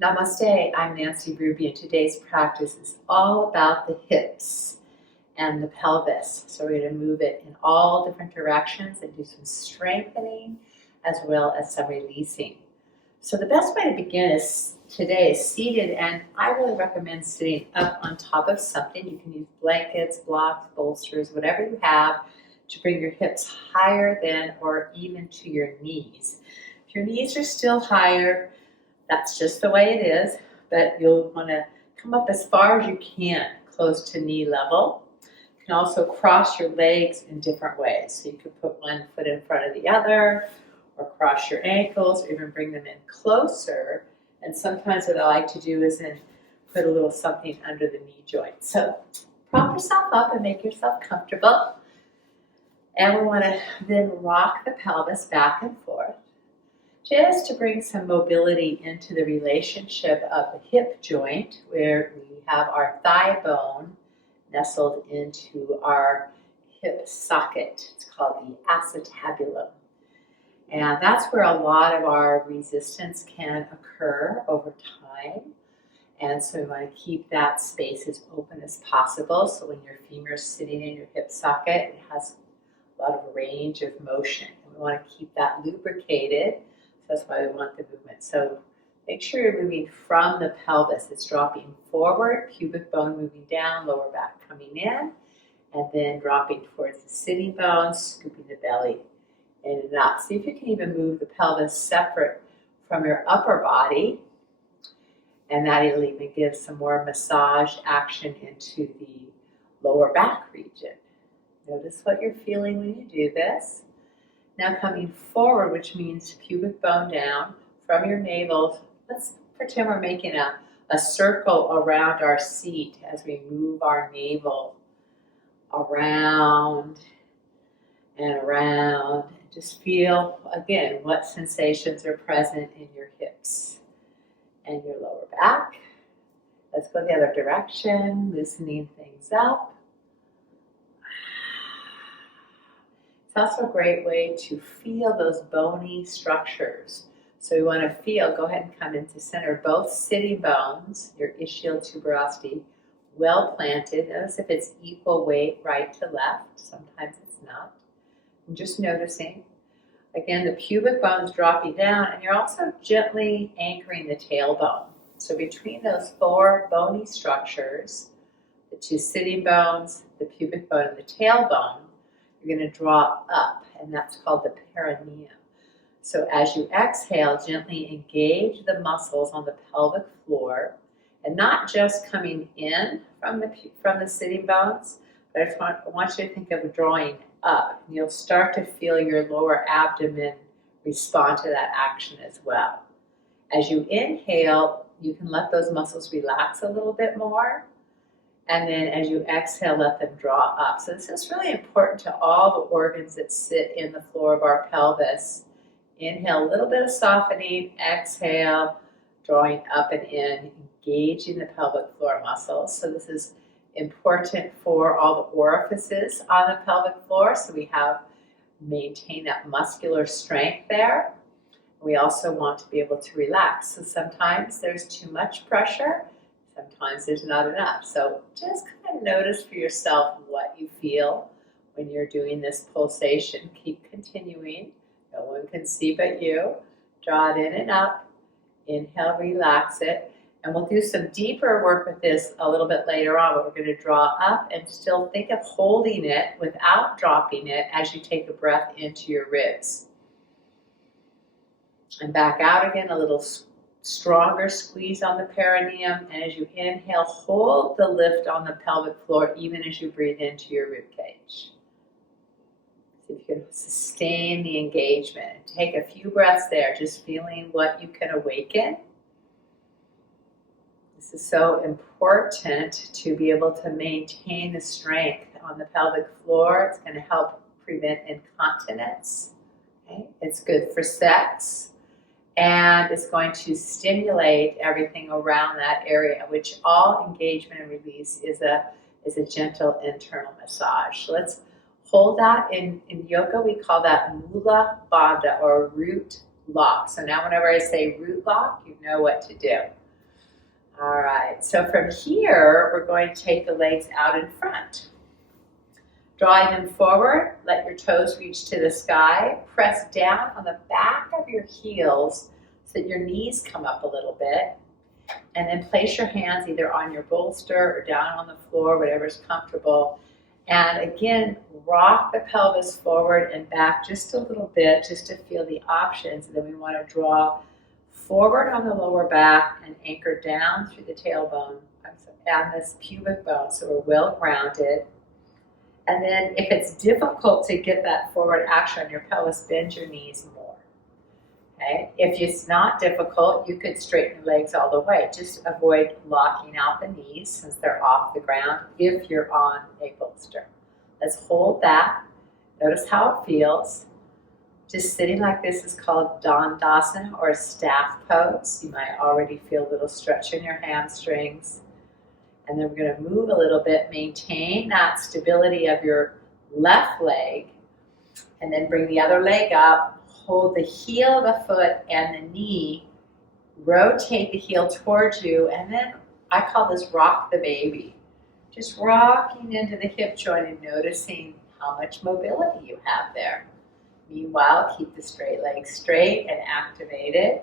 Namaste, I'm Nancy Ruby, and today's practice is all about the hips and the pelvis. So we're going to move it in all different directions and do some strengthening as well as some releasing. So the best way to begin today is seated, and I really recommend sitting up on top of something. You can use blankets, blocks, bolsters, whatever you have to bring your hips higher than or even to your knees. If your knees are still higher, that's just the way it is, but you'll want to come up as far as you can, close to knee level. You can also cross your legs in different ways. So you could put one foot in front of the other, or cross your ankles, or even bring them in closer. And sometimes what I like to do is then put a little something under the knee joint. So prop yourself up and make yourself comfortable. And we want to then rock the pelvis back and forth, just to bring some mobility into the relationship of the hip joint, where we have our thigh bone nestled into our hip socket. It's called the acetabulum. And that's where a lot of our resistance can occur over time. And so we want to keep that space as open as possible. So when your femur is sitting in your hip socket, it has a lot of range of motion. And we want to keep that lubricated. That's why we want the movement. So make sure you're moving from the pelvis. It's dropping forward, pubic bone moving down, lower back coming in, and then dropping towards the sitting bones, scooping the belly in and up. See if you can even move the pelvis separate from your upper body, and that'll even give some more massage action into the lower back region. Notice what you're feeling when you do this. Now coming forward, which means pubic bone down from your navel. Let's pretend we're making a circle around our seat as we move our navel around and around. Just feel, again, what sensations are present in your hips and your lower back. Let's go the other direction, loosening things up. It's also a great way to feel those bony structures. So we want to feel, go ahead and come into center, both sitting bones, your ischial tuberosity, well planted. Notice if it's equal weight right to left. Sometimes it's not. And just noticing. Again, the pubic bone's dropping down, and you're also gently anchoring the tailbone. So between those four bony structures, the two sitting bones, the pubic bone, and the tailbone, you're going to draw up, and that's called the perineum. So as you exhale, gently engage the muscles on the pelvic floor, and not just coming in from the sitting bones, but I want you to think of drawing up. And you'll start to feel your lower abdomen respond to that action as well. As you inhale, you can let those muscles relax a little bit more. And then as you exhale, let them draw up. So this is really important to all the organs that sit in the floor of our pelvis. Inhale, a little bit of softening. Exhale, drawing up and in, engaging the pelvic floor muscles. So this is important for all the orifices on the pelvic floor. So we maintain that muscular strength there. We also want to be able to relax. So sometimes there's too much pressure. Sometimes there's not enough. So just kind of notice for yourself what you feel when you're doing this pulsation. Keep continuing. No one can see but you. Draw it in and up. Inhale, relax it. And we'll do some deeper work with this a little bit later on, but we're going to draw up and still think of holding it without dropping it as you take a breath into your ribs. And back out again, a little stronger squeeze on the perineum, and as you inhale, hold the lift on the pelvic floor even as you breathe into your rib cage. See if you can sustain the engagement. Take a few breaths there, just feeling what you can awaken. This is so important to be able to maintain the strength on the pelvic floor. It's going to help prevent incontinence. Okay? It's good for sex. And it's going to stimulate everything around that area, which all engagement and release is a gentle internal massage. So let's hold that. In yoga, we call that Mula Bandha, or root lock. So now whenever I say root lock, you know what to do. All right, so from here, we're going to take the legs out in front. Drawing them forward, let your toes reach to the sky. Press down on the back of your heels so that your knees come up a little bit. And then place your hands either on your bolster or down on the floor, whatever's comfortable. And again, rock the pelvis forward and back just a little bit, just to feel the options. And then we want to draw forward on the lower back and anchor down through the tailbone and this pubic bone, so we're well grounded. And then if it's difficult to get that forward action on your pelvis, bend your knees more. Okay? If it's not difficult, you could straighten the legs all the way. Just avoid locking out the knees since they're off the ground if you're on a bolster. Let's hold that. Notice how it feels. Just sitting like this is called Dandasana or staff pose. You might already feel a little stretch in your hamstrings. And then we're going to move a little bit, maintain that stability of your left leg, and then bring the other leg up, hold the heel of the foot and the knee, rotate the heel towards you, and then I call this rock the baby. Just rocking into the hip joint and noticing how much mobility you have there. Meanwhile, keep the straight leg straight and activated.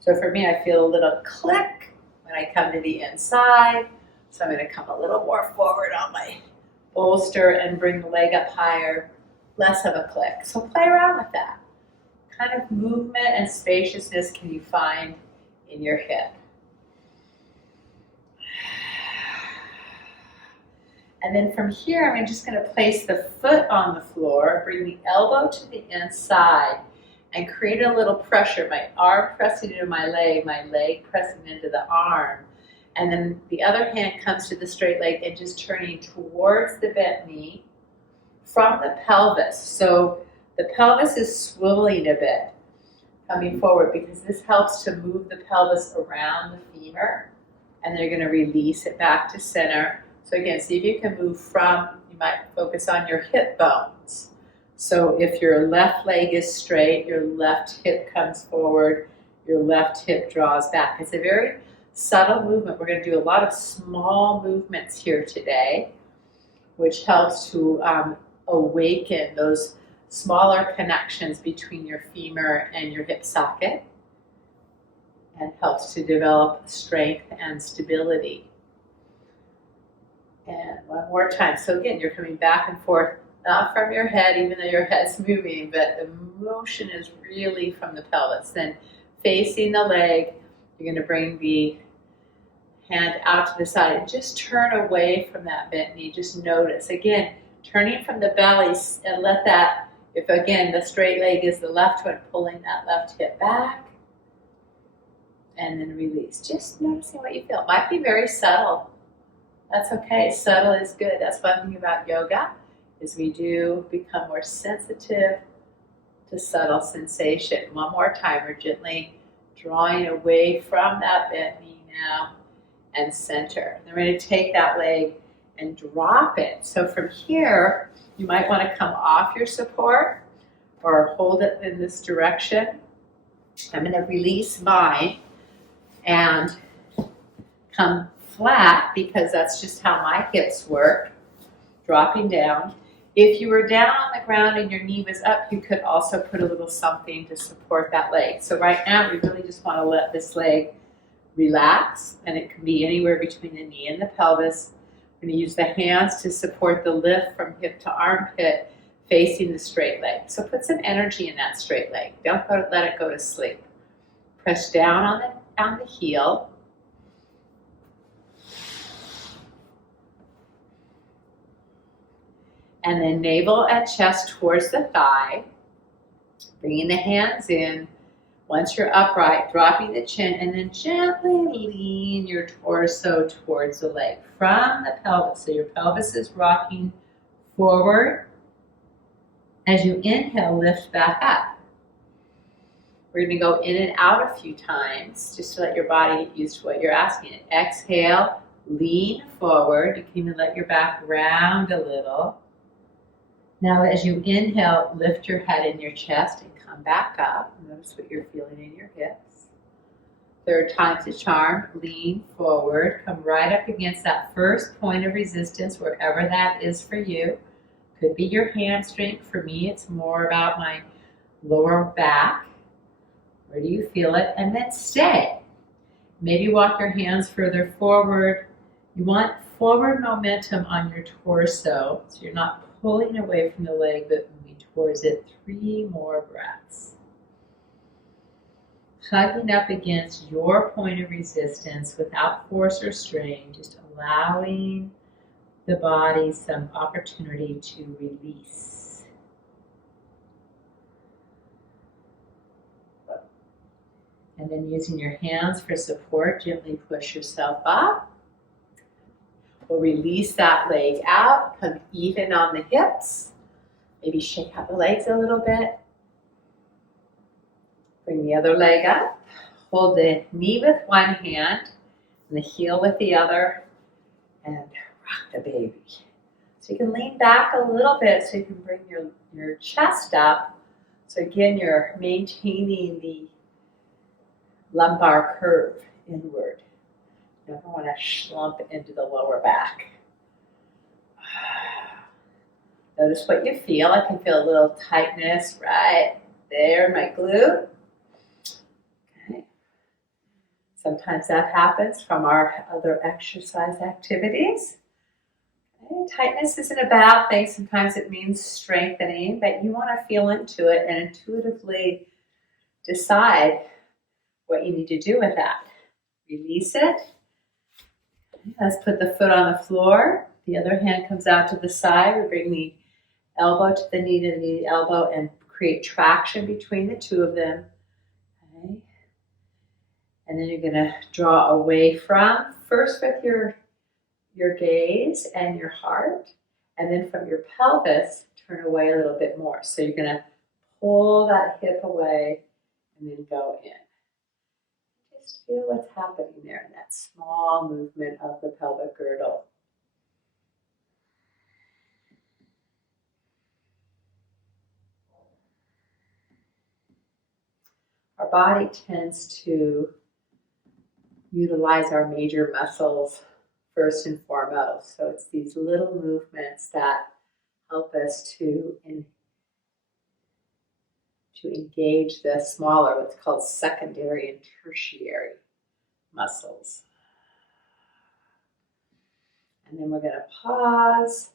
So for me, I feel a little click when I come to the inside. So I'm going to come a little more forward on my bolster and bring the leg up higher, less of a click. So play around with that. What kind of movement and spaciousness can you find in your hip? And then from here, I'm just going to place the foot on the floor, bring the elbow to the inside, and create a little pressure. My arm pressing into my leg pressing into the arm. And then the other hand comes to the straight leg and just turning towards the bent knee from the pelvis. So the pelvis is swiveling a bit, coming forward, because this helps to move the pelvis around the femur. And then you're going to release it back to center. So again, see if you can move from, you might focus on your hip bones. So if your left leg is straight, your left hip comes forward, your left hip draws back. It's a very subtle movement. We're going to do a lot of small movements here today, which helps to awaken those smaller connections between your femur and your hip socket, and helps to develop strength and stability. And one more time. So again, you're coming back and forth, not from your head, even though your head's moving, but the motion is really from the pelvis. Then facing the leg, you're going to bring the hand out to the side and just turn away from that bent knee. Just notice. Again, turning from the belly, and let that, if again the straight leg is the left one, pulling that left hip back, and then release. Just noticing what you feel. It might be very subtle. That's okay. Subtle is good. That's one thing about yoga, is we do become more sensitive to subtle sensation. One more time, we're gently drawing away from that bent knee now and center. Then we're going to take that leg and drop it. So from here, you might want to come off your support or hold it in this direction. I'm going to release mine and come flat, because that's just how my hips work, dropping down. If you were down on the ground and your knee was up, you could also put a little something to support that leg. So right now, we really just want to let this leg relax, and it can be anywhere between the knee and the pelvis. We're going to use the hands to support the lift from hip to armpit, facing the straight leg. So put some energy in that straight leg. Don't let it go to sleep. Press down on the heel. And then navel and chest towards the thigh. Bringing the hands in. Once you're upright, dropping the chin, and then gently lean your torso towards the leg from the pelvis. So your pelvis is rocking forward. As you inhale, lift back up. We're going to go in and out a few times just to let your body get used to what you're asking it. Exhale, lean forward. You can even let your back round a little. Now as you inhale, lift your head and your chest and come back up. Notice what you're feeling in your hips. Third time's a charm. Lean forward. Come right up against that first point of resistance, wherever that is for you. Could be your hamstring. For me, it's more about my lower back. Where do you feel it? And then stay. Maybe walk your hands further forward. You want forward momentum on your torso, so you're not pulling away from the leg, but moving towards it. 3 more breaths. Hugging up against your point of resistance without force or strain, just allowing the body some opportunity to release. And then using your hands for support, gently push yourself up. We'll release that leg out, come even on the hips. Maybe shake out the legs a little bit. Bring the other leg up. Hold the knee with one hand and the heel with the other. And rock the baby. So you can lean back a little bit so you can bring your chest up. So again, you're maintaining the lumbar curve inward. You never want to slump into the lower back. Notice what you feel. I can feel a little tightness right there in my glute. Okay. Sometimes that happens from our other exercise activities. Okay. Tightness isn't a bad thing. Sometimes it means strengthening, but you want to feel into it and intuitively decide what you need to do with that. Release it. Let's put the foot on the floor. The other hand comes out to the side. We bring the elbow to the knee to the knee, elbow, and create traction between the two of them. Okay. And then you're going to draw away from, first with your gaze and your heart, and then from your pelvis, turn away a little bit more. So you're going to pull that hip away and then go in. Just feel what's happening there in that small movement of the pelvic girdle. Our body tends to utilize our major muscles first and foremost. So it's these little movements that help us to engage the smaller, what's called secondary and tertiary muscles. And then we're going to pause,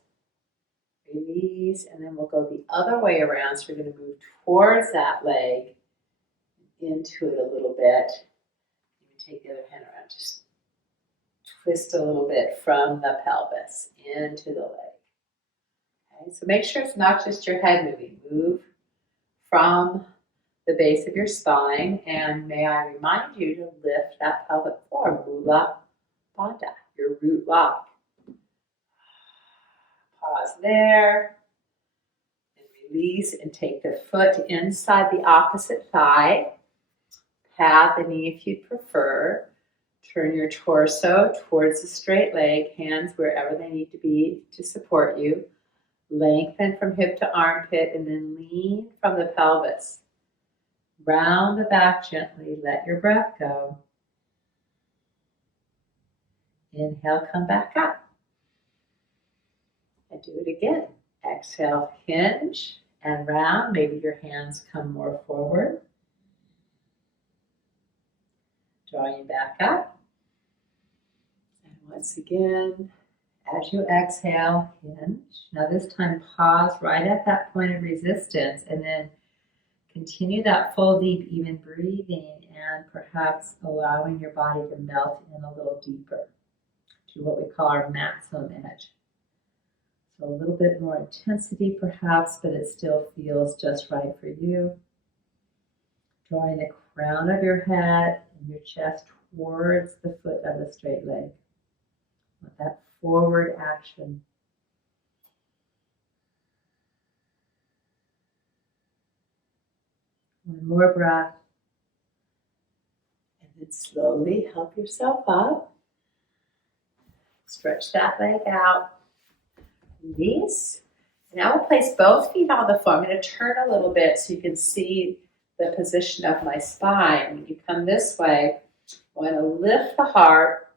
release, and then we'll go the other way around. So we're going to move towards that leg, into it a little bit. You can take the other hand around, just twist a little bit from the pelvis into the leg. Okay, so make sure it's not just your head moving. Move from the base of your spine, and may I remind you to lift that pelvic floor, Mula Bandha, your root lock. Pause there, and release, and take the foot inside the opposite thigh. Pad the knee if you'd prefer. Turn your torso towards the straight leg, hands wherever they need to be to support you. Lengthen from hip to armpit, and then lean from the pelvis. Round the back gently, let your breath go. Inhale, come back up. And do it again. Exhale, hinge and round. Maybe your hands come more forward. Draw you back up. And once again, as you exhale, hinge. Now this time pause right at that point of resistance, and then continue that full, deep, even breathing, and perhaps allowing your body to melt in a little deeper to what we call our maximum edge. So a little bit more intensity perhaps, but it still feels just right for you. Drawing the crown of your head and your chest towards the foot of the straight leg. With that forward action. One more breath. And then slowly help yourself up. Stretch that leg out. Release. Now we'll place both feet on the floor. I'm going to turn a little bit so you can see the position of my spine. When you come this way, You want to lift the heart.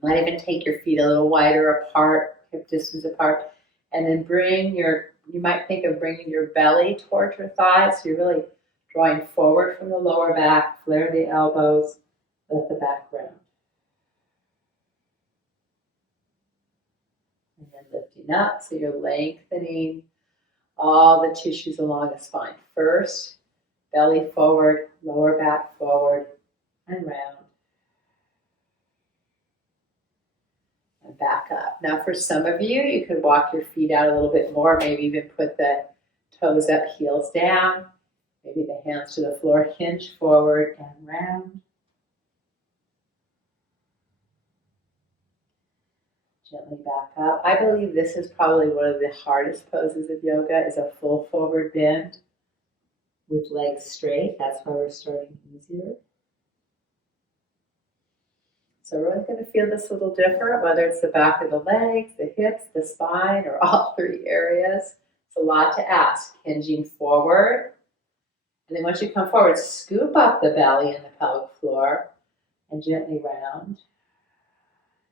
You might even take your feet a little wider apart, hip distance apart, and then you might think of bringing your belly towards your thighs. So you're really drawing forward from the lower back, flare the elbows, let the back round. And then lifting up, so you're lengthening all the tissues along the spine. First, belly forward, lower back forward, and round. And back up. Now for some of you, you could walk your feet out a little bit more, maybe even put the toes up, heels down, maybe the hands to the floor, hinge forward and round. Gently back up. I believe this is probably one of the hardest poses of yoga, is a full forward bend with legs straight. That's why we're starting easier. So everyone's going to feel this a little different, whether it's the back of the legs, the hips, the spine, or all three areas. It's a lot to ask. Hinging forward. And then once you come forward, scoop up the belly and the pelvic floor and gently round.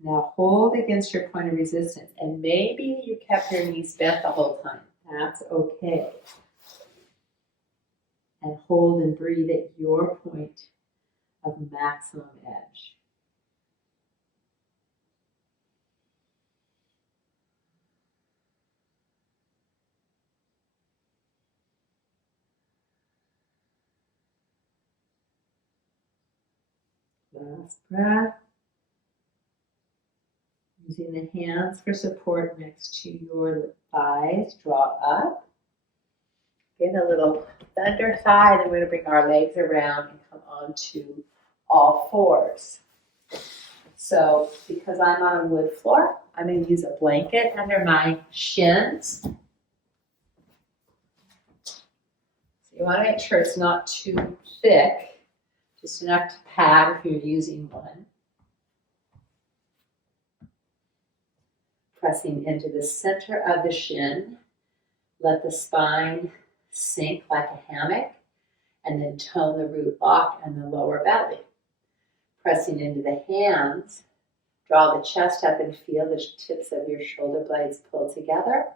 Now hold against your point of resistance. And maybe you kept your knees bent the whole time. That's okay. And hold and breathe at your point of maximum edge. Last breath. Using the hands for support next to your thighs, draw up. Get a little thunder thigh, then we're going to bring our legs around and come onto all fours. So because I'm on a wood floor, I'm going to use a blanket under my shins. So you want to make sure it's not too thick, just enough to pad if you're using one. Pressing into the center of the shin, let the spine sink like a hammock, and then tone the root lock and the lower belly. Pressing into the hands, draw the chest up and feel the tips of your shoulder blades pull together.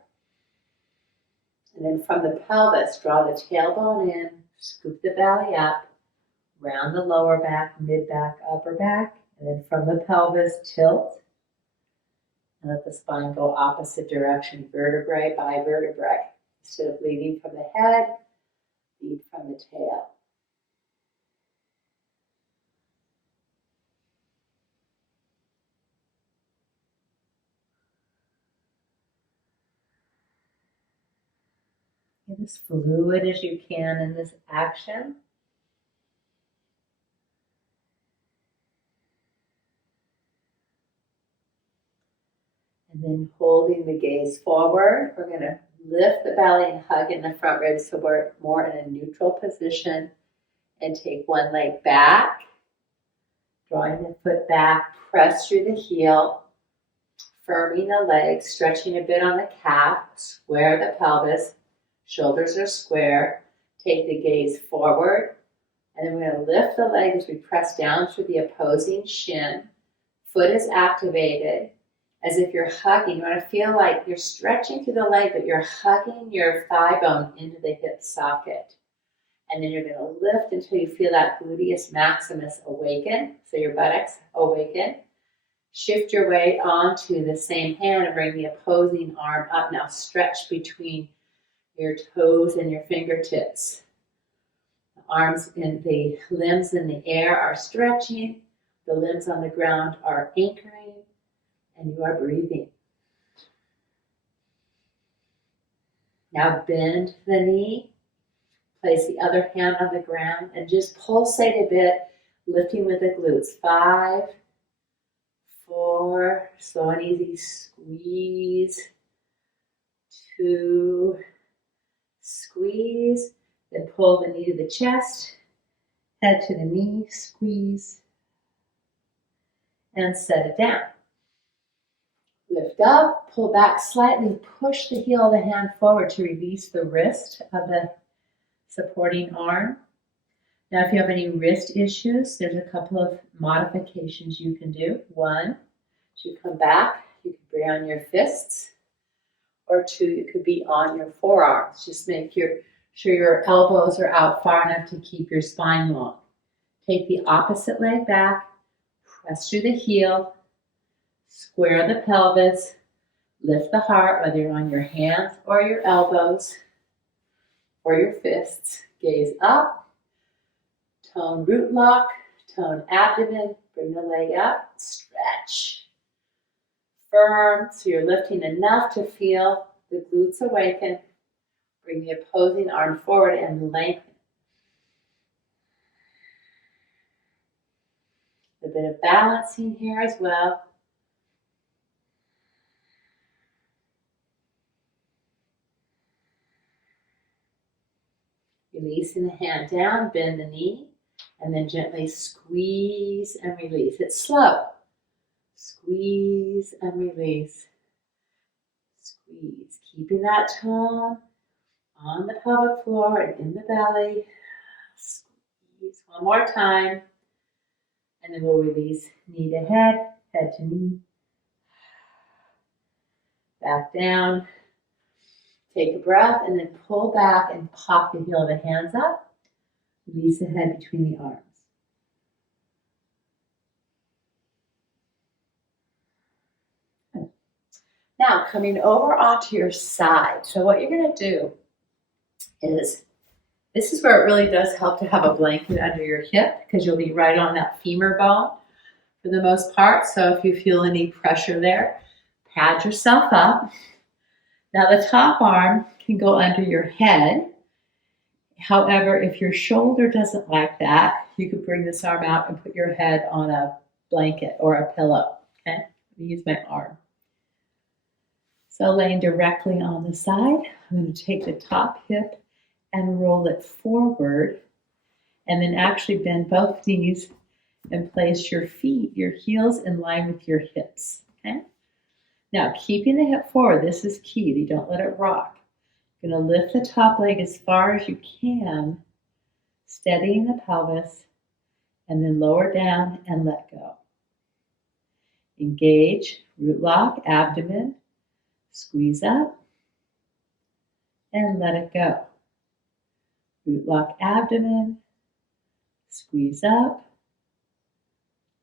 And then from the pelvis, draw the tailbone in, scoop the belly up, round the lower back, mid back, upper back, and then from the pelvis, tilt. And let the spine go opposite direction, vertebrae by vertebrae. Instead of leading from the head, lead from the tail. Get as fluid as you can in this action. And then holding the gaze forward, we're going to lift the belly and hug in the front ribs so we're more in a neutral position. And take one leg back, drawing the foot back, press through the heel, firming the legs, stretching a bit on the calf, square the pelvis, shoulders are square. Take the gaze forward, and then we're going to lift the leg as we press down through the opposing shin. Foot is activated. As if you're hugging, you want to feel like you're stretching through the leg, but you're hugging your thigh bone into the hip socket. And then you're going to lift until you feel that gluteus maximus awaken, so your buttocks awaken. Shift your weight onto the same hand and bring the opposing arm up. Now stretch between your toes and your fingertips. The arms and the limbs in the air are stretching. The limbs on the ground are anchoring. And you are breathing. Now bend the knee, place the other hand on the ground, and just pulsate a bit, lifting with the glutes. 5, 4, slow and easy, squeeze. 2, squeeze, then pull the knee to the chest, head to the knee, squeeze, and set it down. Lift up, pull back slightly, push the heel of the hand forward to release the wrist of the supporting arm. Now, if you have any wrist issues, there's a couple of modifications you can do. One, as you come back, you can bring on your fists, or two, you could be on your forearms. Just make sure your elbows are out far enough to keep your spine long. Take the opposite leg back, press through the heel, square the pelvis, lift the heart, whether you're on your hands or your elbows or your fists. Gaze up, tone root lock, tone abdomen, bring the leg up, stretch. Firm, so you're lifting enough to feel the glutes awaken. Bring the opposing arm forward and lengthen. A bit of balancing here as well. Releasing the hand down, bend the knee, and then gently squeeze and release. It's slow. Squeeze and release. Squeeze. Keeping that tone on the pelvic floor and in the belly. Squeeze one more time. And then we'll release knee to head to knee. Back down. Take a breath and then pull back and pop the heel of the hands up. Release the head between the arms. Now, coming over onto your side. So what you're going to do is, this is where it really does help to have a blanket under your hip, because you'll be right on that femur bone for the most part. So if you feel any pressure there, pad yourself up. Now the top arm can go under your head. However, if your shoulder doesn't like that, you could bring this arm out and put your head on a blanket or a pillow. Okay, let me use my arm. So laying directly on the side, I'm going to take the top hip and roll it forward, and then actually bend both knees and place your feet, your heels in line with your hips. Okay. Now, keeping the hip forward, this is key. You don't let it rock. You're going to lift the top leg as far as you can, steadying the pelvis, and then lower down and let go. Engage, root lock, abdomen, squeeze up, and let it go. Root lock, abdomen, squeeze up,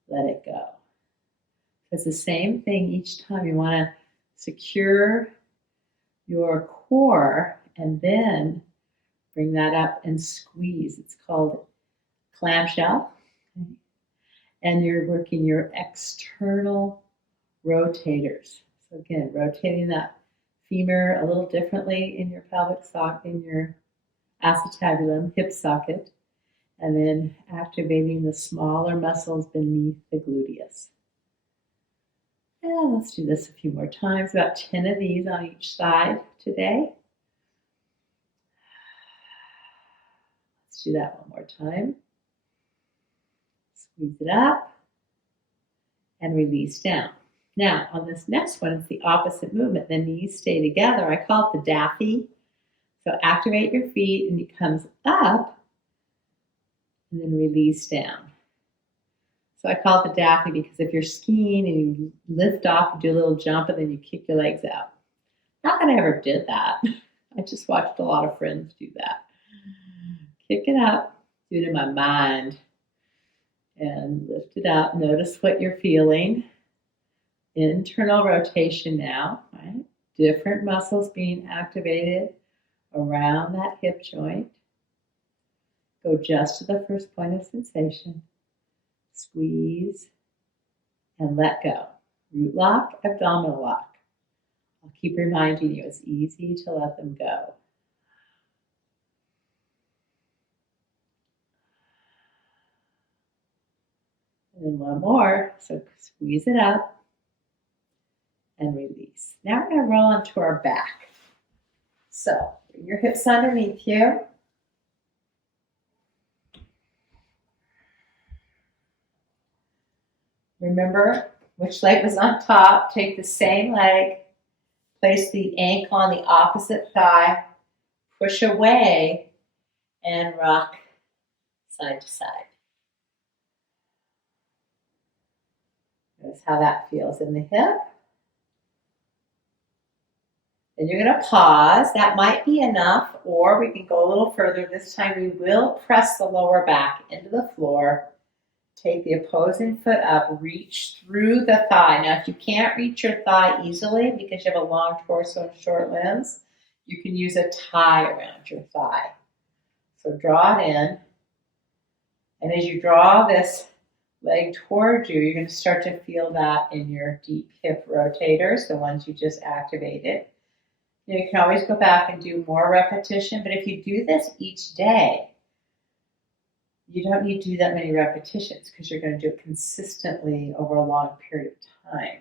let it go. It's the same thing each time. You want to secure your core and then bring that up and squeeze. It's called clamshell. And you're working your external rotators. So again, rotating that femur a little differently in your pelvic socket, in your acetabulum, hip socket, and then activating the smaller muscles beneath the gluteus. And let's do this a few more times, about 10 of these on each side today. Let's do that one more time. Squeeze it up and release down. Now, on this next one, it's the opposite movement. The knees stay together. I call it the daffy. So activate your feet and it comes up and then release down. So I call it the daffy because if you're skiing and you lift off and do a little jump and then you kick your legs out. Not that I ever did that. I just watched a lot of friends do that. Kick it up, do it in my mind, and lift it up. Notice what you're feeling. Internal rotation now, right? Different muscles being activated around that hip joint. Go just to the first point of sensation. Squeeze and let go. Root lock, abdominal lock. I'll keep reminding you it's easy to let them go. And then one more. So squeeze it up and release. Now we're going to roll onto our back. So bring your hips underneath you. Remember which leg was on top. Take the same leg, place the ankle on the opposite thigh, push away, and rock side to side. Notice how that feels in the hip. Then you're going to pause. That might be enough, or we can go a little further. This time we will press the lower back into the floor. Take the opposing foot up, reach through the thigh. Now, if you can't reach your thigh easily because you have a long torso and short limbs, you can use a tie around your thigh. So draw it in. And as you draw this leg towards you, you're going to start to feel that in your deep hip rotators, the ones you just activated. You can always go back and do more repetition, but if you do this each day, you don't need to do that many repetitions because you're going to do it consistently over a long period of time.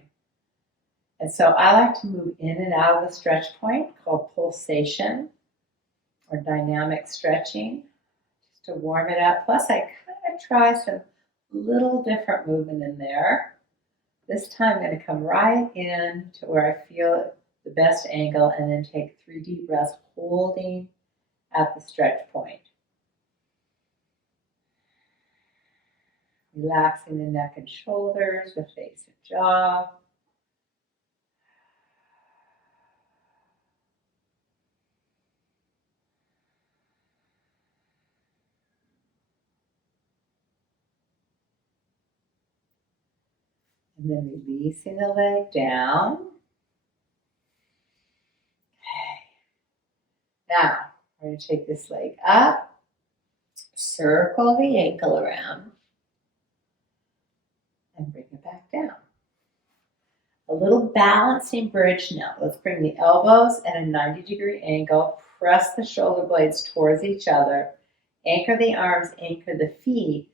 And so I like to move in and out of the stretch point called pulsation or dynamic stretching just to warm it up. Plus I kind of try some little different movement in there. This time I'm going to come right in to where I feel the best angle and then take 3 deep breaths holding at the stretch point. Relaxing the neck and shoulders, the face and jaw. And then releasing the leg down. Okay. Now, we're going to take this leg up, circle the ankle around, and bring it back down. A little balancing bridge now. Let's bring the elbows at a 90-degree angle, press the shoulder blades towards each other, anchor the arms, anchor the feet,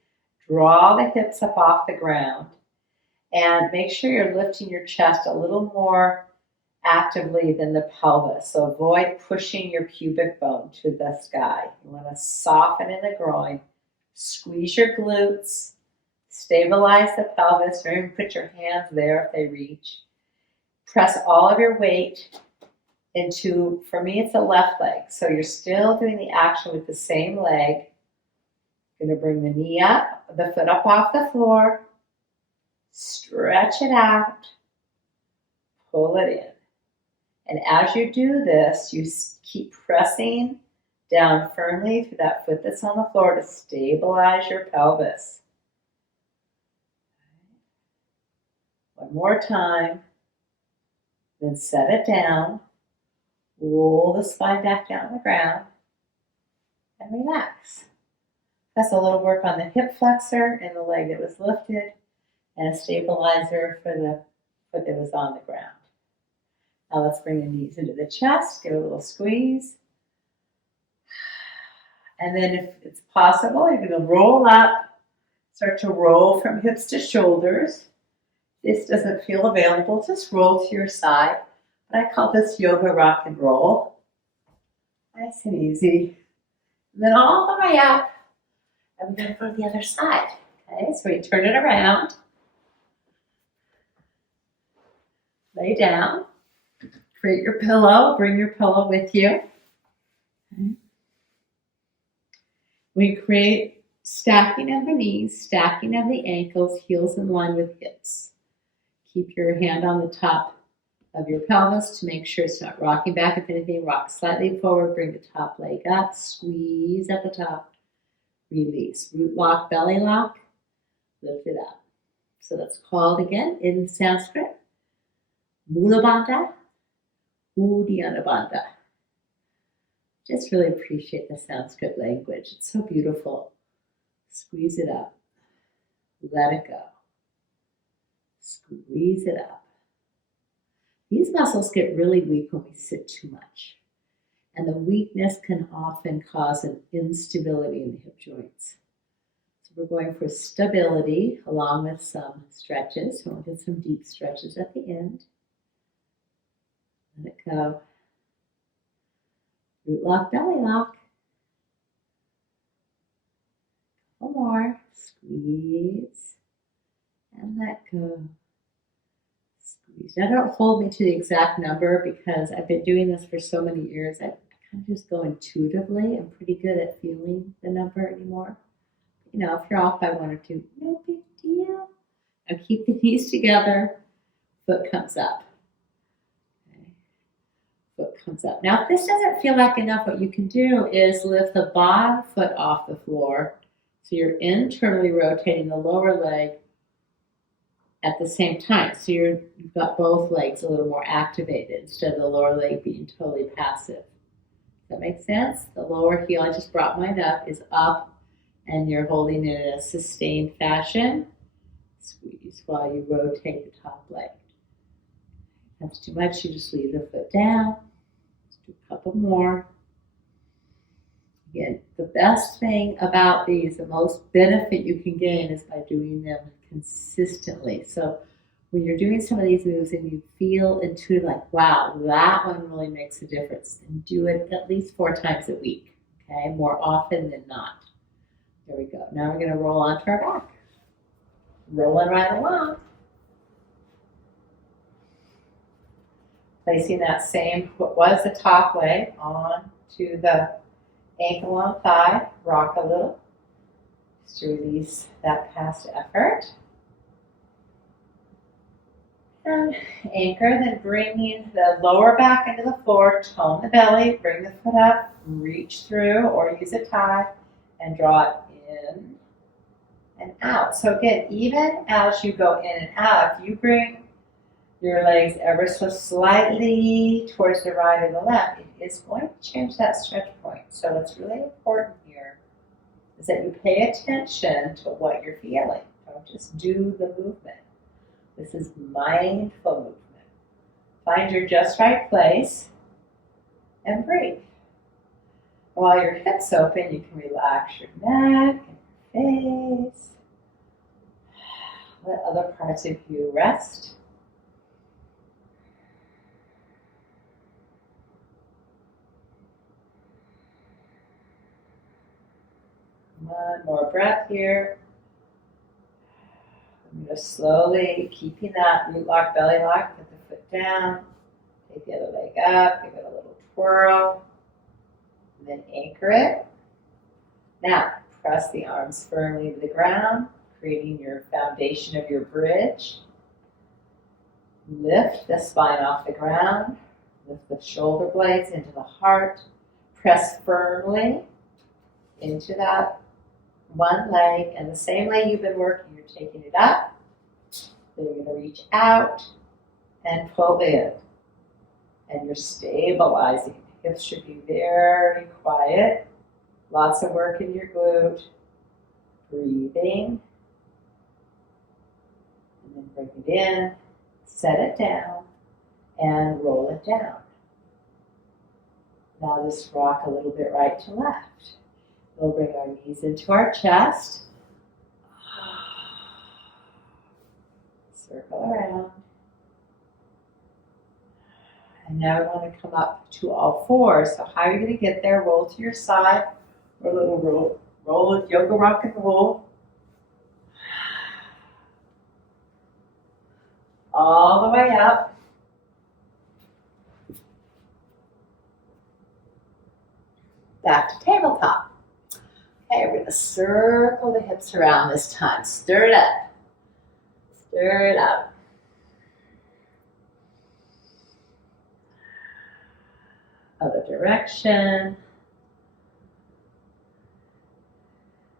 draw the hips up off the ground, and make sure you're lifting your chest a little more actively than the pelvis. So avoid pushing your pubic bone to the sky. You want to soften in the groin, squeeze your glutes, stabilize the pelvis, or even put your hands there if they reach. Press all of your weight into, for me, it's the left leg. So you're still doing the action with the same leg. You're going to bring the knee up, the foot up off the floor, stretch it out, pull it in. And as you do this, you keep pressing down firmly through that foot that's on the floor to stabilize your pelvis. One more time. Then set it down. Roll the spine back down on the ground. And relax. That's a little work on the hip flexor and the leg that was lifted, and a stabilizer for the foot that was on the ground. Now let's bring the knees into the chest, give a little squeeze. And then if it's possible, you're going to roll up, start to roll from hips to shoulders. This doesn't feel available, just roll to your side. But I call this yoga rock and roll. Nice and easy. And then all the way up, and we're going to go to the other side. Okay, so we turn it around. Lay down. Create your pillow. Bring your pillow with you. Okay. We create stacking of the knees, stacking of the ankles, heels in line with hips. Keep your hand on the top of your pelvis to make sure it's not rocking back. If anything, rock slightly forward. Bring the top leg up. Squeeze at the top. Release. Root lock, belly lock. Lift it up. So that's called again in Sanskrit. Mula Bandha, Uddiyana Bandha. Just really appreciate the Sanskrit language. It's so beautiful. Squeeze it up. Let it go. Squeeze it up. These muscles get really weak when we sit too much. And the weakness can often cause an instability in the hip joints. So we're going for stability along with some stretches. We'll get some deep stretches at the end. Let it go. Root lock, belly lock. One more. Squeeze. And let go. Squeeze. Now don't hold me to the exact number because I've been doing this for so many years. I kind of just go intuitively. I'm pretty good at feeling the number anymore. if you're off by 1 or 2, no big deal. Now keep the knees together, foot comes up. Okay. Foot comes up. Now if this doesn't feel like enough, what you can do is lift the bottom foot off the floor. So you're internally rotating the lower leg at the same time. So you've got both legs a little more activated instead of the lower leg being totally passive. Does that make sense? The lower heel, I just brought mine up, is up, and you're holding it in a sustained fashion. Squeeze while you rotate the top leg. If that's too much, you just leave the foot down. Let's do a couple more. Again, the best thing about these, the most benefit you can gain is by doing them consistently. So when you're doing some of these moves and you feel intuitive, like, wow, that one really makes a difference, and do it at least 4 times a week, okay? More often than not. There we go. Now we're going to roll onto our back. Rolling right along. Placing that same, what was the top leg, onto the ankle on thigh. Rock a little. Just to release that past effort. And anchor, then bringing the lower back into the floor, tone the belly, bring the foot up, reach through or use a tie, and draw it in and out. So again, even as you go in and out, if you bring your legs ever so slightly towards the right or the left, it is going to change that stretch point. So what's really important here is that you pay attention to what you're feeling. Don't just do the movement. This is mindful movement. Find your just right place and breathe. While your hips open, you can relax your neck and your face. Let other parts of you rest. One more breath here. I'm going to slowly, keeping that glute lock, belly lock, put the foot down, take the other leg up, give it a little twirl, and then anchor it. Now, press the arms firmly to the ground, creating your foundation of your bridge. Lift the spine off the ground, lift the shoulder blades into the heart, press firmly into that one leg, and the same leg you've been working, you're taking it up, then you're going to reach out and pull in, and you're stabilizing. Hips should be very quiet, lots of work in your glute, breathing, and then bring it in, set it down, and roll it down. Now just rock a little bit right to left. We'll bring our knees into our chest. Circle around. And now we want to come up to all fours. So how are you going to get there? Roll to your side, or a little roll with yoga rock and roll. All the way up. Back to tabletop. Okay, we're going to circle the hips around this time. Stir it up. Stir it up. Other direction.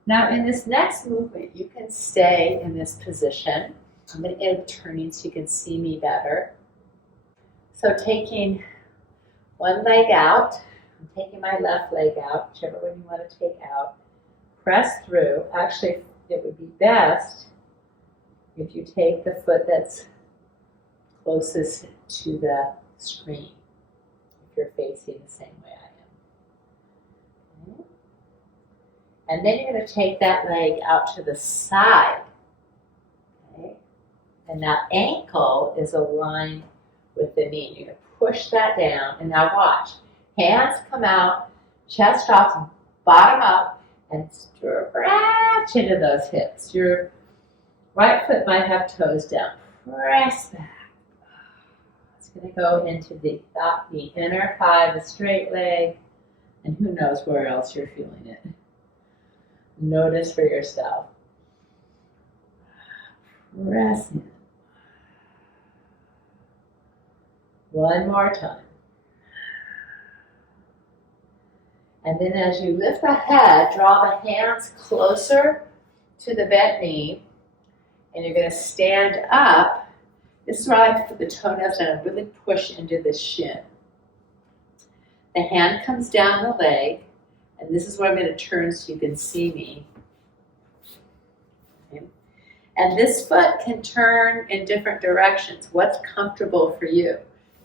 Now in this next movement, you can stay in this position. I'm going to end up turning so you can see me better. So taking one leg out, I'm taking my left leg out, whichever one you want to take out. Press through. Actually, it would be best if you take the foot that's closest to the screen, if you're facing the same way I am. Okay. And then you're going to take that leg out to the side. Okay. And that ankle is aligned with the knee. You're going to push that down. And now watch. Hands come out, chest drops, bottom up, and stretch into those hips. Your right foot might have toes down. Press back. It's going to go into the inner thigh, the straight leg, and who knows where else you're feeling it. Notice for yourself. Press in. One more time. And then as you lift the head, draw the hands closer to the bent knee. And you're going to stand up. This is where I like to put the toenails down and really push into the shin. The hand comes down the leg. And this is where I'm going to turn so you can see me. Okay. And this foot can turn in different directions. What's comfortable for you?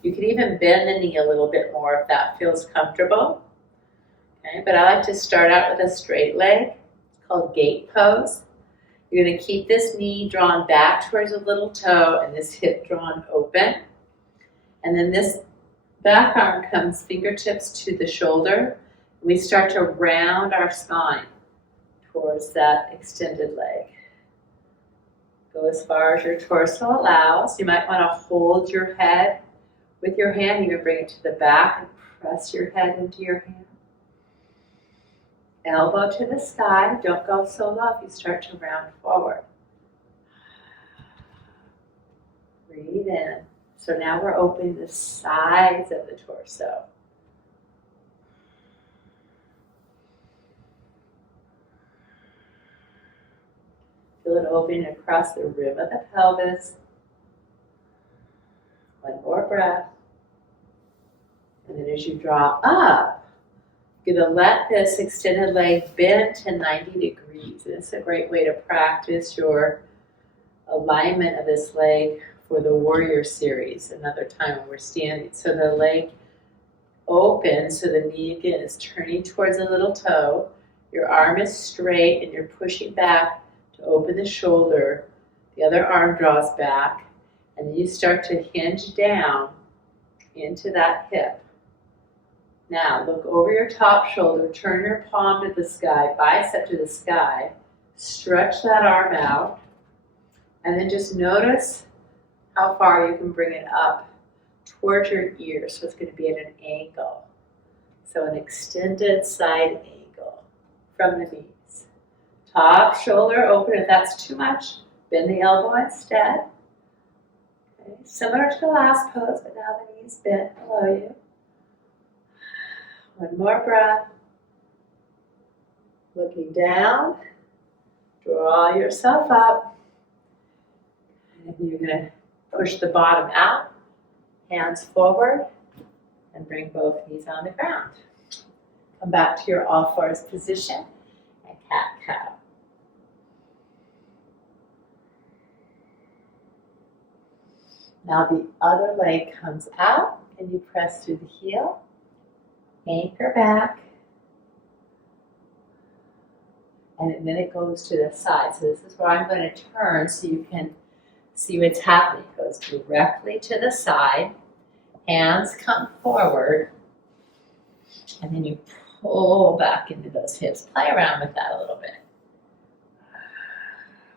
You can even bend the knee a little bit more if that feels comfortable. Okay, but I like to start out with a straight leg. It's called Gait pose. You're going to keep this knee drawn back towards the little toe and this hip drawn open. And then this back arm comes fingertips to the shoulder. We start to round our spine towards that extended leg. Go as far as your torso allows. You might want to hold your head with your hand. You can bring it to the back and press your head into your hand. Elbow to the sky. Don't go so low if you start to round forward. Breathe in. So now we're opening the sides of the torso. Feel it opening across the rim of the pelvis. One more breath. And then as you draw up, you're going to let this extended leg bend to 90 degrees. And it's a great way to practice your alignment of this leg for the warrior series, another time when we're standing. So the leg opens, so the knee again is turning towards the little toe. Your arm is straight and you're pushing back to open the shoulder. The other arm draws back and then you start to hinge down into that hip. Now look over your top shoulder, turn your palm to the sky, bicep to the sky, stretch that arm out, and then just notice how far you can bring it up towards your ear. So it's going to be at an angle. So an extended side angle from the knees. Top shoulder open. If that's too much, bend the elbow instead. Okay. Similar to the last pose, but now the knees bent below you. One more breath. Looking down. Draw yourself up. And you're going to push the bottom out. Hands forward. And bring both knees on the ground. Come back to your all fours position and cat-cow. Now the other leg comes out and you press through the heel. Anchor back. And then it goes to the side. So this is where I'm going to turn so you can see what's happening. It goes directly to the side. Hands come forward. And then you pull back into those hips. Play around with that a little bit.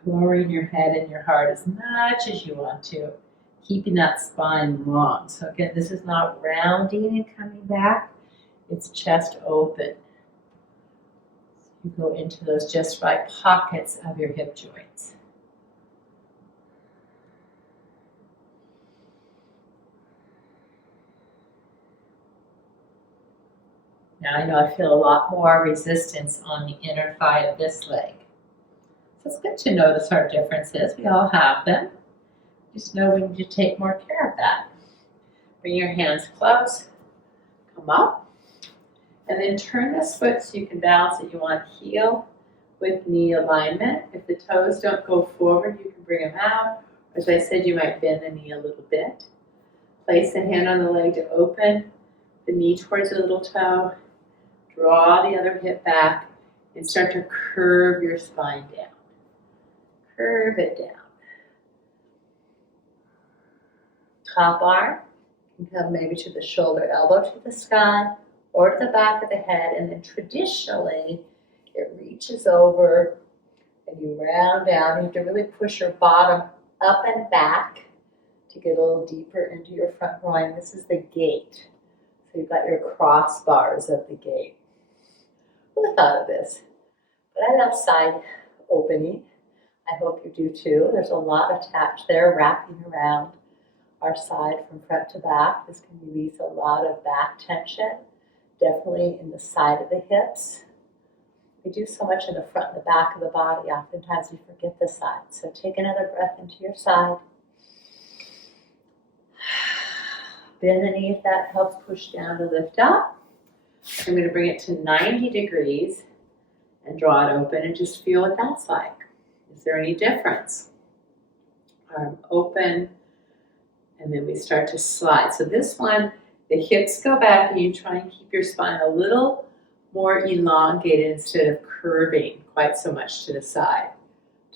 Lowering your head and your heart as much as you want to. Keeping that spine long. So again, this is not rounding and coming back. It's chest open. You go into those just right pockets of your hip joints. Now I know I feel a lot more resistance on the inner thigh of this leg. So it's good to notice our differences. We all have them. Just know we need to take more care of that. Bring your hands close. Come up. And then turn this foot so you can balance it. You want heel with knee alignment. If the toes don't go forward, you can bring them out. As I said, you might bend the knee a little bit. Place the hand on the leg to open the knee towards the little toe. Draw the other hip back and start to curve your spine down. Curve it down. Top arm can come maybe to the shoulder, elbow to the sky, or to the back of the head, and then traditionally it reaches over and you round down. You have to really push your bottom up and back to get a little deeper into your front groin. This is the gait. So you've got your crossbars of the gait. Who thought of this? But I love side opening. I hope you do too. There's a lot attached there, wrapping around our side from front to back. This can release a lot of back tension, definitely in the side of the hips. We do so much in the front and the back of the body, oftentimes we forget the side. So take another breath into your side. Bend the knee if that helps push down to lift up. I'm going to bring it to 90 degrees and draw it open and just feel what that's like. Is there any difference? Arm open, and then we start to slide. So this one, the hips go back and you try and keep your spine a little more elongated instead of curving quite so much to the side.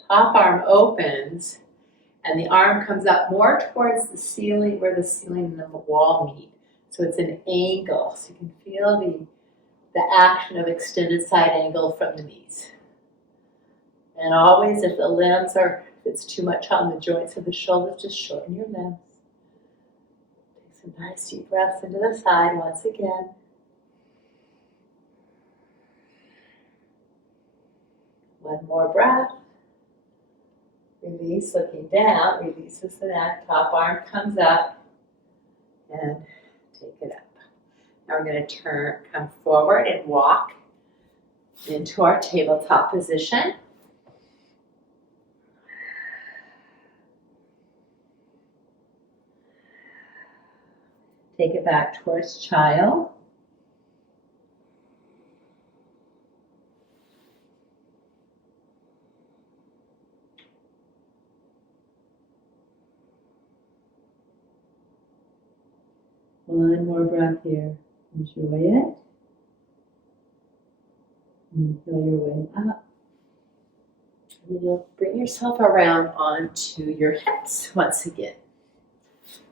Top arm opens and the arm comes up more towards the ceiling where the ceiling and the wall meet. So it's an angle, so you can feel the action of extended side angle from the knees. And always, if the limbs if it's too much on the joints of the shoulders, just shorten your limbs. Take some nice deep breaths into the side once again. One more breath. Release, looking down, releases the neck, top arm comes up, and take it up. Now we're going to come forward and walk into our tabletop position. Take it back towards child. One more breath here. Enjoy it. And feel your way up. And then you'll bring yourself around onto your hips once again.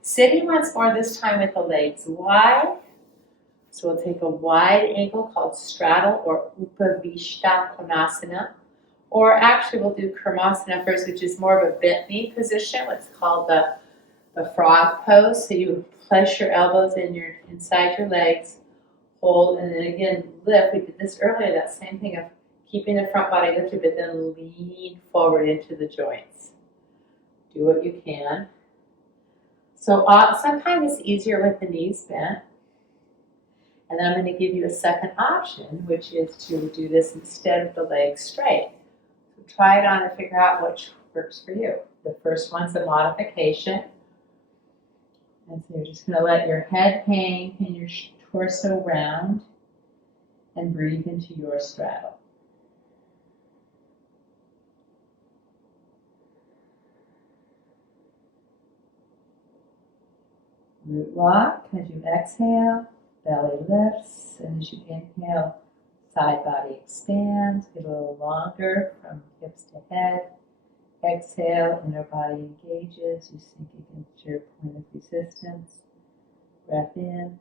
Sitting once more, this time with the legs wide. So we'll take a wide angle called straddle or Upavishta Konasana. Or actually we'll do Karmasana first, which is more of a bent knee position, what's called the frog pose. So you place your elbows inside your legs, hold, and then again lift. We did this earlier, that same thing of keeping the front body lifted, but then lean forward into the joints. Do what you can. So sometimes it's easier with the knees bent. And then I'm going to give you a second option, which is to do this instead of the legs straight. So try it on and figure out which works for you. The first one's a modification. And so you're just going to let your head hang and your torso round and breathe into your straddle. Root lock as you exhale, belly lifts, and as you inhale, side body expands, get a little longer from hips to head. Exhale, inner body engages, you sink against your point of resistance. Breath in,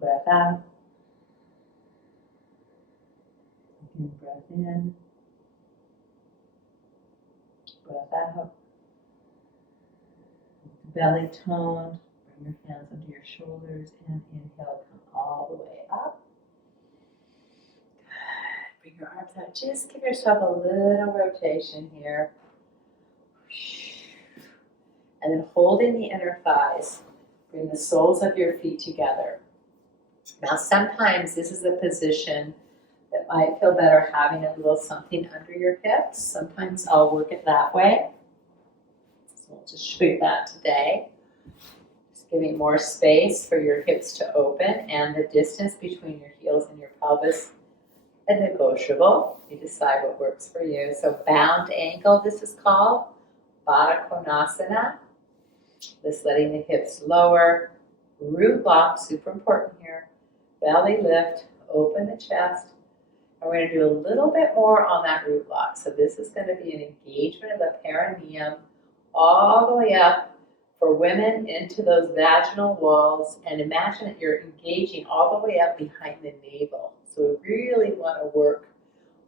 breath out. Again, breath in, breath out. Belly toned, bring your hands under your shoulders and inhale, come all the way up. Good. Bring your arms out. Just give yourself a little rotation here. And then holding the inner thighs, bring the soles of your feet together. Now sometimes this is a position that might feel better having a little something under your hips. Sometimes I'll work it that way. We'll just show you that today. Just giving more space for your hips to open, and the distance between your heels and your pelvis is negotiable. You decide what works for you. So bound ankle, this is called Baddha Konasana. This letting the hips lower. Root lock, super important here. Belly lift, open the chest. And we're going to do a little bit more on that root lock. So this is going to be an engagement of the perineum all the way up for women into those vaginal walls, and imagine that you're engaging all the way up behind the navel. So we really want to work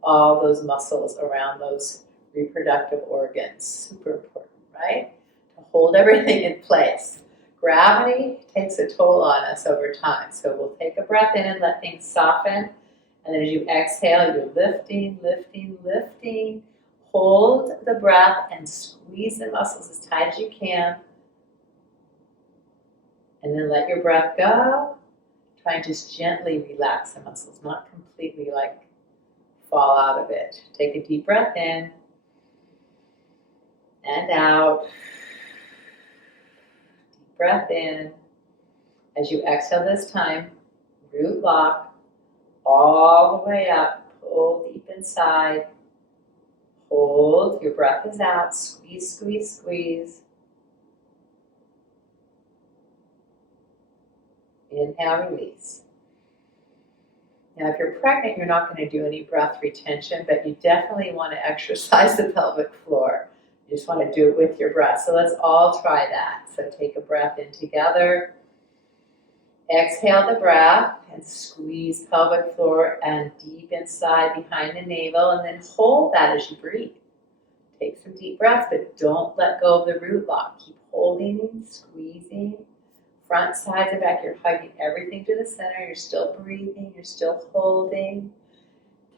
all those muscles around those reproductive organs. Super important, right? To hold everything in place. Gravity takes a toll on us over time. So we'll take a breath in and let things soften, And then as you exhale, you're lifting, lifting, lifting. Hold the breath and squeeze the muscles as tight as you can. And then let your breath go. Try and just gently relax the muscles, not completely like fall out of it. Take a deep breath in and out. Deep breath in. As you exhale this time, root lock all the way up. Pull deep inside. Hold. Your breath is out. Squeeze, squeeze, squeeze. Inhale, release. Now, if you're pregnant, you're not going to do any breath retention, but you definitely want to exercise the pelvic floor. You just want to do it with your breath. So let's all try that. So take a breath in together. Exhale the breath and squeeze pelvic floor and deep inside behind the navel, and then hold that as you breathe. Take some deep breaths, but don't let go of the root lock. Keep holding and squeezing. Front, sides, and back. You're hugging everything to the center. You're still breathing. You're still holding.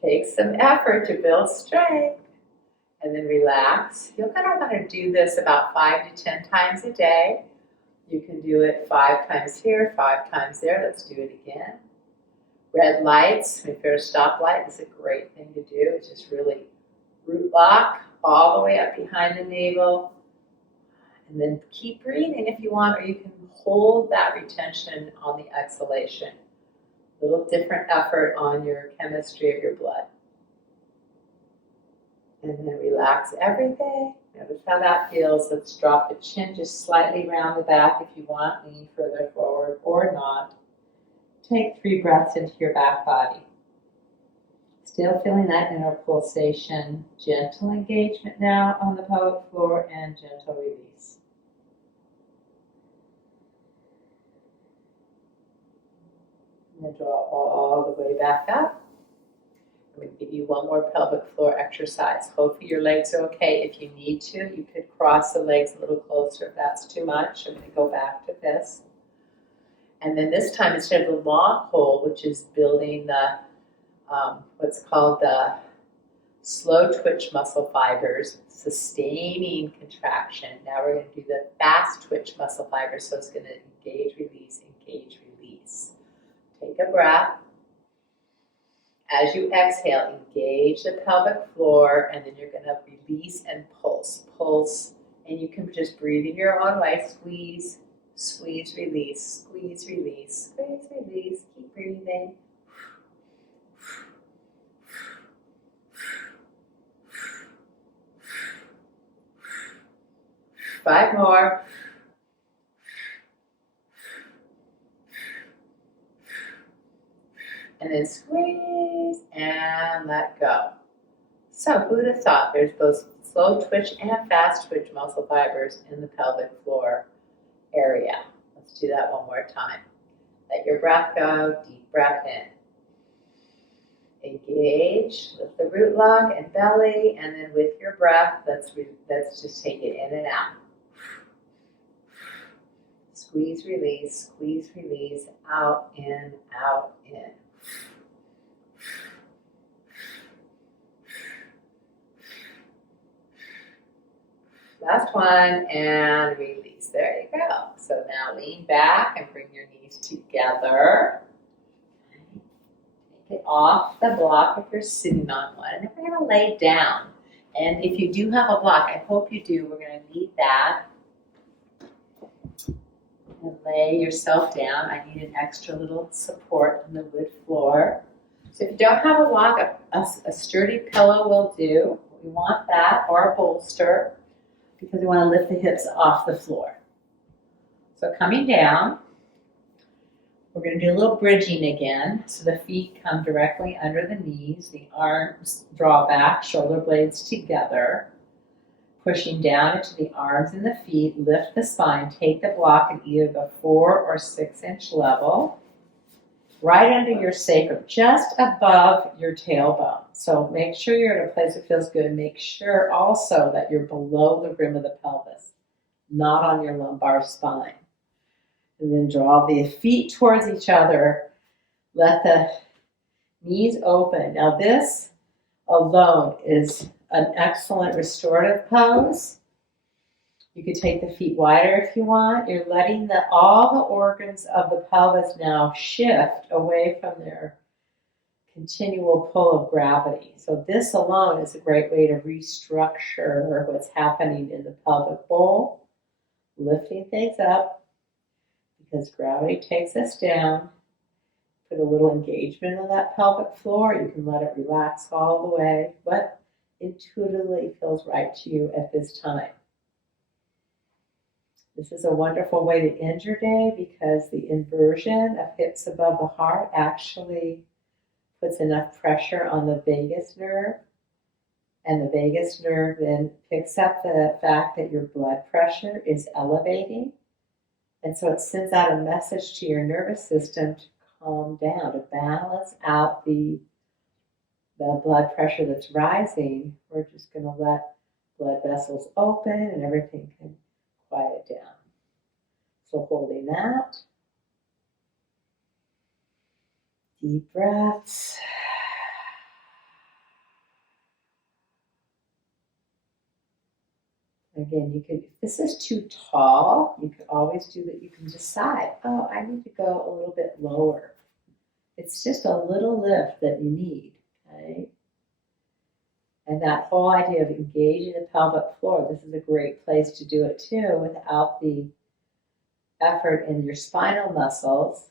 Take some effort to build strength. And then relax. You're going to want to do this about 5 to 10 times a day. You can do it 5 times here, 5 times there. Let's do it again. Red lights, if you're a stoplight, it's a great thing to do. It's just really root lock all the way up behind the navel. And then keep breathing if you want, or you can hold that retention on the exhalation. A little different effort on your chemistry of your blood. And then relax everything. Notice how that feels. Let's drop the chin just slightly round the back if you want. Lean further forward or not. Take 3 breaths into your back body. Still feeling that inner pulsation. Gentle engagement now on the pelvic floor and gentle release. And then draw all the way back up. I'm going to give you one more pelvic floor exercise. Hopefully your legs are okay. If you need to, you could cross the legs a little closer if that's too much. I'm going to go back to this. And then this time, instead of the long hold, which is building the, what's called the slow twitch muscle fibers, sustaining contraction. Now we're going to do the fast twitch muscle fibers. So it's going to engage, release, engage, release. Take a breath. As you exhale, engage the pelvic floor, and then you're going to release and pulse. Pulse, and you can just breathe in your own way. Squeeze, squeeze, release, squeeze, release, squeeze, release. Keep breathing. 5 more. And then squeeze and let go. So who'd have thought there's both slow twitch and fast twitch muscle fibers in the pelvic floor area. Let's do that one more time. Let your breath go, deep breath in. Engage with the root lung and belly, and then with your breath, let's just take it in and out. Squeeze, release, out, in, out, in. Last one, and release. There you go. So now lean back and bring your knees together. Take it off the block if you're sitting on one. And then we're going to lay down. And if you do have a block, I hope you do, we're going to need that. And lay yourself down. I need an extra little support on the wood floor. So if you don't have a block, a sturdy pillow will do. We want that, or a bolster, because we want to lift the hips off the floor. So coming down, we're going to do a little bridging again. So the feet come directly under the knees, the arms draw back, shoulder blades together. Pushing down into the arms and the feet, lift the spine, take the block at either the 4 or 6 inch level, right under your sacrum, just above your tailbone. So make sure you're in a place that feels good. Make sure also that you're below the rim of the pelvis, not on your lumbar spine. And then draw the feet towards each other. Let the Knees open. Now this alone is an excellent restorative pose. You could take the feet wider if you want. You're letting all the organs of the pelvis now shift away from their continual pull of gravity. So this alone is a great way to restructure what's happening in the pelvic bowl, lifting things up because gravity takes us down. Put a little engagement on that pelvic floor. You can let it relax all the way. What intuitively feels right to you at this time? This is a wonderful way to end your day because the inversion of hips above the heart actually puts enough pressure on the vagus nerve, and the vagus nerve then picks up the fact that your blood pressure is elevating, and so it sends out a message to your nervous system to calm down, to balance out the blood pressure that's rising. We're just going to let blood vessels open and everything can quiet down. So holding that, deep breaths. Again, you can, if this is too tall, you can always do that. You can decide, oh, I need to go a little bit lower. It's just a little lift that you need, okay? And that whole idea of engaging the pelvic floor, this is a great place to do it too without the effort in your spinal muscles.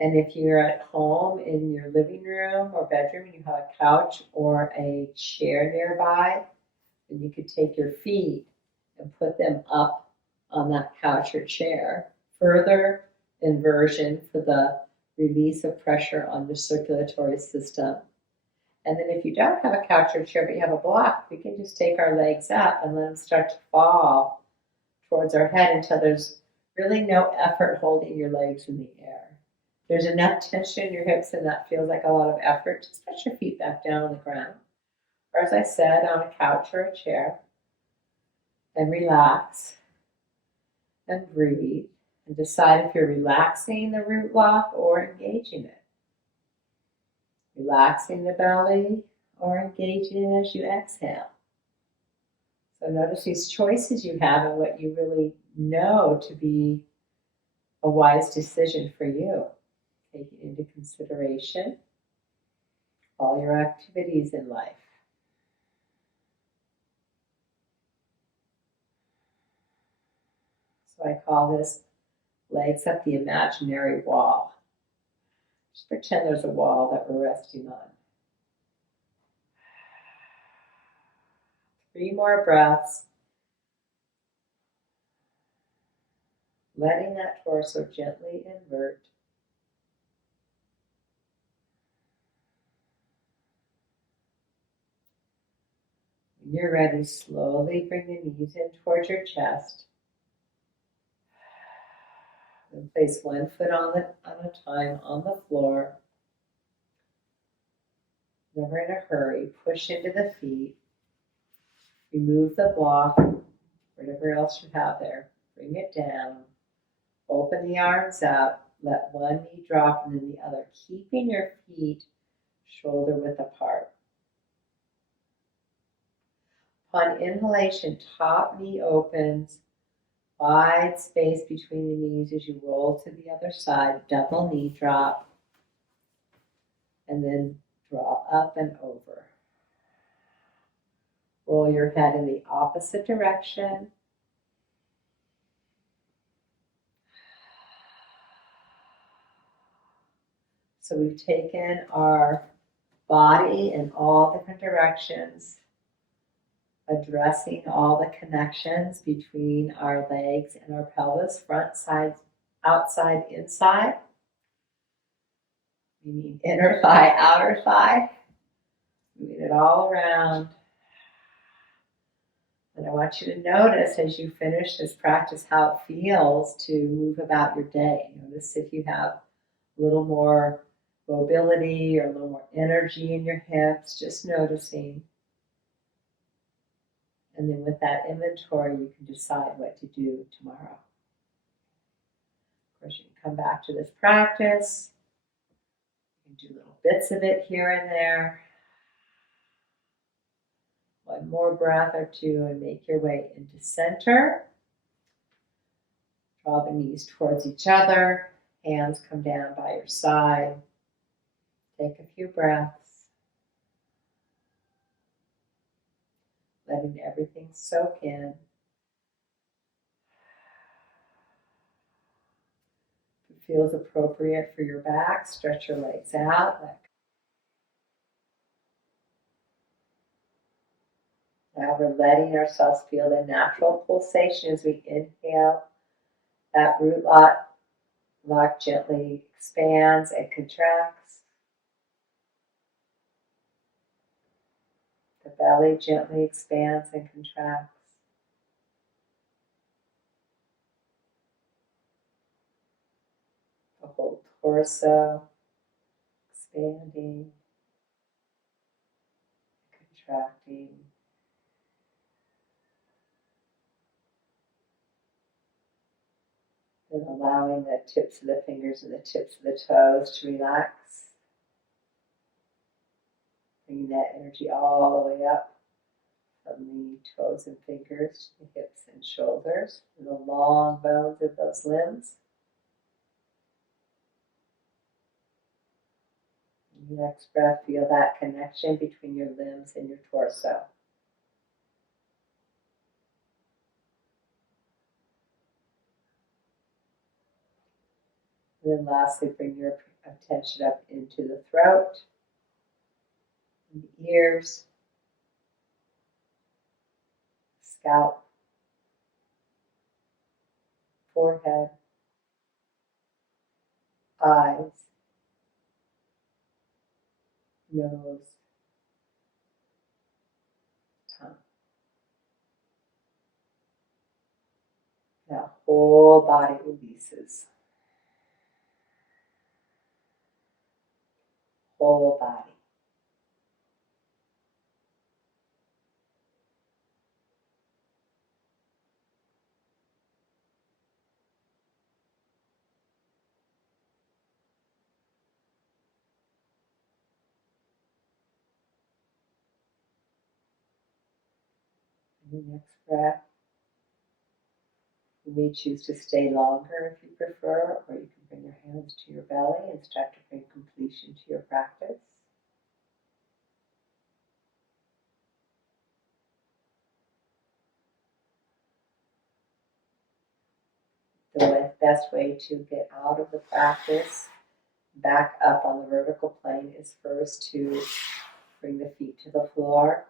And if you're at home in your living room or bedroom and you have a couch or a chair nearby, then you could take your feet and put them up on that couch or chair. Further inversion for the release of pressure on the circulatory system. And then if you don't have a couch or chair but you have a block, we can just take our legs up and let them start to fall towards our head until there's really no effort holding your legs in the air. There's enough tension in your hips and that feels like a lot of effort. Just put your feet back down on the ground. Or as I said, on a couch or a chair. And relax. And breathe. And decide if you're relaxing the root block or engaging it. Relaxing the belly or engaging it as you exhale. So notice these choices you have and what you really know to be a wise decision for you. Taking into consideration all your activities in life. So I call this legs up the imaginary wall. Just pretend there's a wall that we're resting on. 3 more breaths. Letting that torso gently invert. When you're ready, slowly bring the knees in towards your chest. Then place one foot on a time on the floor. Never in a hurry. Push into the feet. Remove the block, whatever else you have there. Bring it down. Open the arms up. Let one knee drop and then the other. Keeping your feet shoulder width apart. Upon inhalation, top knee opens. Wide space between the knees as you roll to the other side. Double knee drop. And then draw up and over. Roll your head in the opposite direction. So we've taken our body in all different directions, addressing all the connections between our legs and our pelvis, front, side, outside, inside. Meaning inner thigh, outer thigh. Moving it all around. And I want you to notice as you finish this practice how it feels to move about your day. Notice if you have a little more mobility or a little more energy in your hips, just noticing. And then with that inventory, you can decide what to do tomorrow. Of course, you can come back to this practice. You can do little bits of it here and there. One more breath or two and make your way into center. Draw the knees towards each other. Hands come down by your side. Take a few breaths. Letting everything soak in. If it feels appropriate for your back, stretch your legs out. Now we're letting ourselves feel the natural pulsation as we inhale. That root lock gently expands and contracts. The belly gently expands and contracts. The whole torso expanding, contracting. And allowing the tips of the fingers and the tips of the toes to relax. Bringing that energy all the way up from the toes and fingers to the hips and shoulders, and the long bones of those limbs. In your next breath, feel that connection between your limbs and your torso. And then lastly, bring your attention up into the throat, and the ears, scalp, forehead, eyes, nose, tongue. Now whole body releases. Whole body. And the next breath, you may choose to stay longer if you prefer, or you can bring your hands to your belly and start to bring completion to your practice. The best way to get out of the practice, back up on the vertical plane, is first to bring the feet to the floor.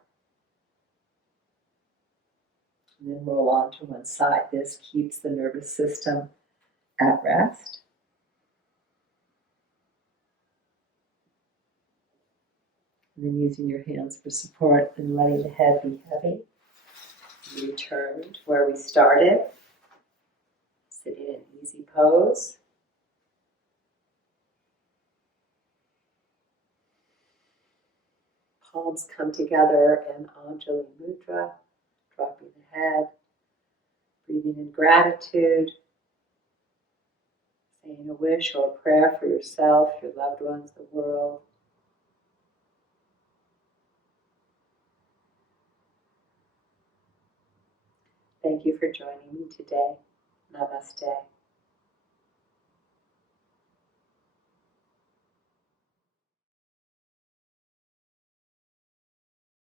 And then roll onto one side. This keeps the nervous system at rest. And then using your hands for support and letting the head be heavy. We return to where we started. Sitting in easy pose. Palms come together in Anjali Mudra, dropping the head, breathing in gratitude, saying a wish or a prayer for yourself, your loved ones, the world. Thank you for joining me today. Namaste.